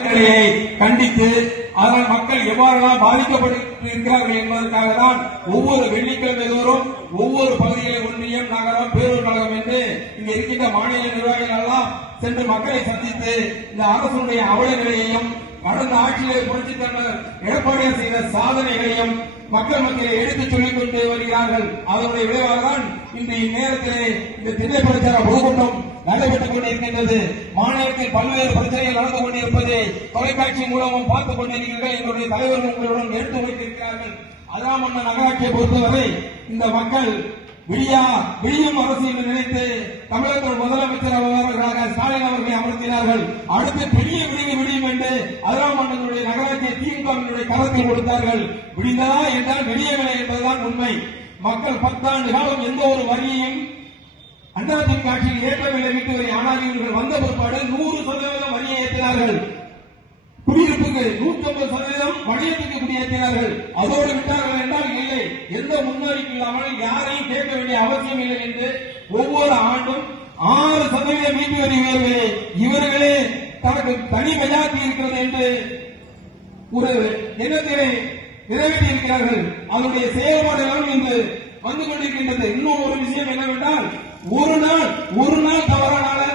கண்டித்து அதனால் மக்கள் எவ்வாறெல்லாம் பாதிக்கப்பட்டிருக்கிறார்கள் என்பதற்காக தான் ஒவ்வொரு வெள்ளிக்கிழமை தோறும் ஒவ்வொரு பகுதிகளை ஒன்றியம் நகரம் பேரூர் கழகம் என்று இங்க இருக்கின்ற மாநில நிர்வாகிகள் எல்லாம் சென்று மக்களை சந்தித்து இந்த அரசுடைய அவல நிலையையும் கடந்த ஆட்சியில் புரட்சித் தலைவர் எடப்பாடியார் செய்த சாதனைகளையும் மக்கள் மத்தியில் எடுத்துச் சொல்லிக் கொண்டு வருகிறார்கள். அதனுடைய விளைவாக தான் இன்று இந்நேரத்திலே இந்த திண்ணை பிரச்சார பொதுக்கூட்டம் நடைபெற்றுக் கொண்டிருக்கின்றது. மாநிலத்தில் பல்வேறு பிரச்சனைகள் நடந்து கொண்டிருப்பதை தொலைக்காட்சி மூலமும் பார்த்துக் கொண்டிருக்கிறீர்கள். எங்களுடைய தலைவர்கள் உங்களுடன் எடுத்து வைத்திருக்கிறார்கள். அதாமண்ண நகராட்சியை பொறுத்தவரை இந்த மக்கள் விடியும் அரசு என்று நினைத்து தமிழகத்தில் முதலமைச்சர் அவர்களாக ஸ்டாலின் அவர்களை அமர்த்தினார்கள். அடுத்து பெரிய விடியும் என்று அதிராமண்டனுடைய நகராட்சியை திமுகவினுடைய களத்தில் கொடுத்தார்கள். விடிந்ததா என்றால் விடியவில்லை என்பதுதான் உண்மை. மக்கள் 10 ஆண்டு காலம் எந்த ஒரு வரியையும் அதிமுக ஆட்சியில் ஏற்றவில்லை வீட்டு வரி. ஆனால் இவர்கள் வந்த பிற்பாடு 100% வரியை ஏற்றினார்கள். குடியிருப்புக்கு 150% வணிகத்துக்கு குடியேற்றினார்கள். அதோடு விட்டார்கள் என்றால் இல்லை, எந்த முன்னறிவிப்பு இல்லாமல் யாரையும் கேட்க வேண்டிய அவசியம் இல்லை என்று ஒவ்வொரு ஆண்டும் 6% வீட்டு வரி உயர்வை இவர்களே தனக்கு தனி மெஜாரிட்டி இருக்கிறது என்று ஒரு எண்ணத்திலே நிறைவேற்றி இருக்கிறார்கள். அதனுடைய செயல்பாடுகளும் இன்று வந்து கொண்டிருக்கின்றது. இன்னும் ஒரு விஷயம் என்னவென்றால் ஒரு நாள்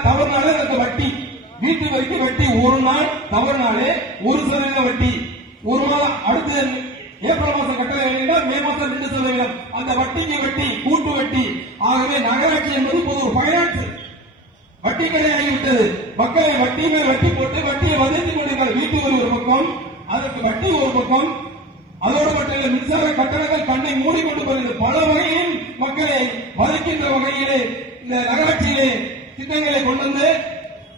தவறுனாலே அந்த வட்டி வீட்டு வரிக்கு வட்டி ஒரு நாள் தவறுனாலே 1% வட்டி. ஒரு மாதம் அடுத்த ஏப்ரல் மாதம் கட்ட வேண்டாம், மே மாதம் 2% அந்த வட்டிக்கு வட்டி கூட்டு வட்டி. ஆகவே நகராட்சி என்பது ஒரு ஃபைனான்ஸ் வட்டி கடையாகிவிட்டது. மக்களை வட்டி மேல் வட்டி போட்டு வட்டியை வதைத்துக் கொண்டிருக்கிறார். வீட்டு வரி ஒரு பக்கம், அதற்கு வட்டி ஒரு பக்கம். அதோடு மட்டும் மின்சார கட்டணங்கள் கண்ணை மூடிக்கொண்டு வருகிறது. பல வகையில் மக்களை வதைக்கின்ற வகையிலே இந்த நகராட்சியிலே திட்டங்களை கொண்டு வந்து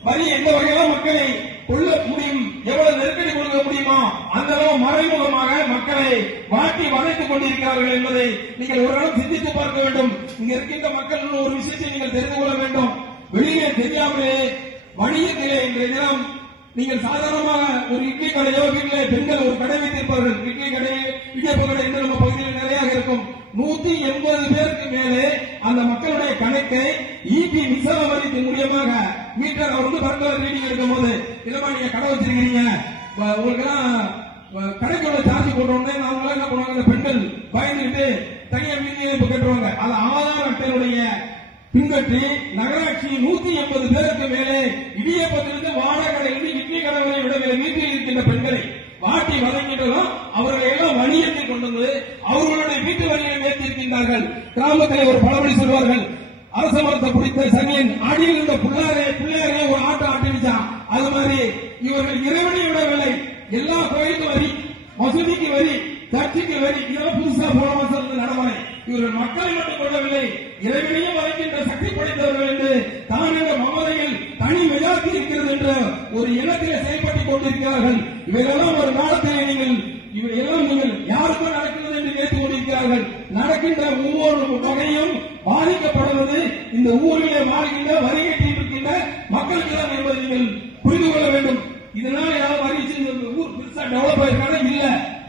வரி எந்த வகையில மக்களை கொள்ள முடியும், எவ்வளவு நெருக்கடி கொடுக்க முடியுமா அந்த அளவு மறைமுகமாக மக்களை மாற்றி வளைத்துக் கொண்டிருக்கிறார்கள் என்பதை நீங்கள் ஒரு நாள் சிந்தித்து பார்க்க வேண்டும். இங்க இருக்கின்ற மக்கள் ஒரு விஷயத்தை நீங்கள் தெரிந்து கொள்ள வேண்டும். வெளியே தெரியாமலே வணிகத்திலே இன்றைய தினம் நீங்கள் சாதாரணமாக ஒரு இட்லி கடையோ வீட்டிலே பெண்கள் ஒரு கடை வைத்திருப்பார்கள். இட்லி கடை இடியப்ப கடை என்று நம்ம பகுதியில் நிறைய இருக்கும். 180 பேருக்கு மேலே அந்த மக்களுடைய கணக்கை இபி மின்சார வரிக்கு மூலியமாக மீட்டர் அவர் பர்கர் ரீடிங் எடுக்கும் போது இல்லமா நீங்க கடை வச்சிருக்கீங்க உங்களுக்கு எல்லாம் கடைக்குள்ள சார்ஜ் போட்டோம்னே அவங்க என்ன பண்ணுவாங்க, பெண்கள் பயந்துட்டு தனியா வீதியை கட்டுவாங்க. அது ஆதார் அட்டையுடைய பின்பற்றி நகராட்சி 180 பேருக்கு மேலே இடியப்பத்திலிருந்து வாடகையிலிருந்து இட்லி கடை வரை விடவில்லை. வீட்டில் இருக்கின்ற பெண்களை வாட்டி வழங்கிட்டதும் அவர்களை எல்லாம் வணிகத்தை கொண்டு வந்து அவர்களுடைய வீட்டு வரியை ஏற்றிருக்கின்றார்கள். கிராமத்தில் ஒரு பழமொழி சொல்வார்கள், அரச மரத்தை பிடித்த சனியன் அடியில் இருந்த பிள்ளையாரே ஒரு ஆட்டம் ஆட்டிச்சான். அது மாதிரி இவர்கள் இறைவனை விடவில்லை. எல்லா கோயிலுக்கும் வரி, மசூதிக்கு வரி, சர்ச்சுக்கு வரி, இதெல்லாம் புதுசா போன மாசம் நடைமுறை. இவர்கள் மக்களை மட்டும் கொள்ளவில்லை, இறைவனையும் வரைக்கின்ற சக்தி படைத்தவர்கள் என்று தான் என்ற மமதையில் தனி மெஜாரிட்டி இருக்கிறது என்ற ஒரு எண்ணத்திலே செயல்பட்டுக் கொண்டிருக்கிறார்கள். இவையெல்லாம் ஒரு காலத்திலே இவையெல்லாம் நீங்கள் யாருக்கும் நடக்கிறது என்று நினைத்துக் கொண்டிருக்கிறார்கள். நடக்கின்ற ஒவ்வொரு வகையும் பாதிக்கப்படுவது இந்த ஊரிலே வாழ்கின்ற வரி கட்டியிருக்கின்ற மக்களுக்கு தான் என்பதை நீங்கள் புரிந்து கொள்ள வேண்டும். இதனால் யாரும் அறிவிச்சு ஊர் பெருசா டெவலப் ஆயிருக்காங்க இல்ல.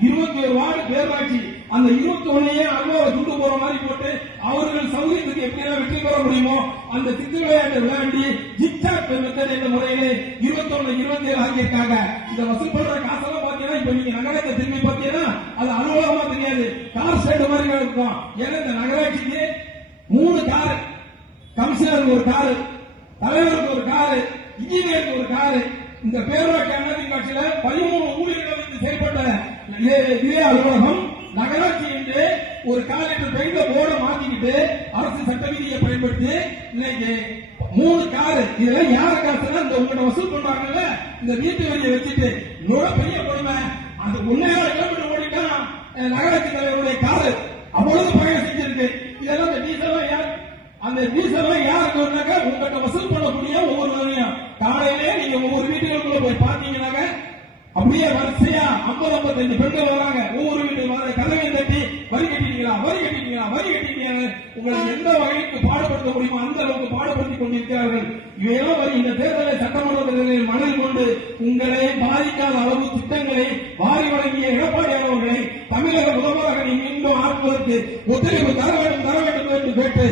21 வார்டு பேராட்சி, அந்த 21 அல்வாவை துண்டு போற மாதிரி போட்டு அவர்கள் சௌகரியத்துக்கு எப்படியெல்லாம் வெற்றி பெற முடியுமோ அந்த சித்து விளையாட்டு விளையாண்டி ஜிக்சாக் மெத்தட் என்ற முறையிலே 21, 27 ஆகியிருக்காங்க. இந்த வசூல் பண்ற காசெல்லாம் பாத்தீங்கன்னா இப்ப நீங்க நகரத்தை திரும்பி பாத்தீங்கன்னா அது அலுவலகமா தெரியாது, கார் ஸ்டாண்ட் மாதிரி இருக்கும். ஏன்னா இந்த நகராட்சிக்கு 3 காரு, கமிஷனருக்கு ஒரு காரு, தலைவருக்கு ஒரு காரு, இன்ஜினியருக்கு ஒரு காரு. இந்த பேரூராட்சி அதிமுக 13 ஊழியர்கள் செயல்பட்ட இதே அலுவலகம் நகராட்சி என்று ஒரு காலத்தில் பெயிண்ட போர்டை மாத்திக்கிட்டு அரசு சட்ட விதியை பயன்படுத்தி இன்னைக்கு 3 காரு. இதெல்லாம் யார காசுனா இந்த உங்கள்கிட்ட வசூல் பண்றாங்கல்ல இந்த வீட்டு வரியை வச்சுட்டு இன்னொரு பெரிய கொடுமை. அந்த 1.5 கிலோமீட்டர் ஓடிட்டான் நகராட்சி தலைவருடைய காரு அவ்வளவு பயணம் செஞ்சிருக்கு. இதெல்லாம் இந்த டீசல் யார், அந்த டீசல் யாருக்கு உங்கள்கிட்ட வசூல் பண்ணக்கூடிய ஒவ்வொரு வரையும் காலையிலே நீங்க ஒவ்வொரு வீட்டுகளுக்குள்ள போய் பாத்தீங்கன்னாக்க அப்படியே வரிசையா 50-55 பெண்கள் வராங்க. ஒவ்வொரு வீட்டு கதவை தட்டி வரி கட்டிட்டீங்களா உங்களுக்கு எந்த வகைக்கு பாடுபடுத்த முடியுமோ அந்த அளவுக்கு பாடுபடுத்திக் கொண்டிருக்கிறார்கள். இவையெல்லாம் வரி இந்த தேர்தலை சட்டமன்ற தேர்தலில் மனதில் கொண்டு உங்களை பாதிக்காத அளவு திட்டங்களை வாரி வழங்கிய எடப்பாடியானவர்களை தமிழக முதல்வராக நீ மீண்டும் ஆக்குவதற்கு ஒத்துழைப்பு தர வேண்டும் என்று கேட்டு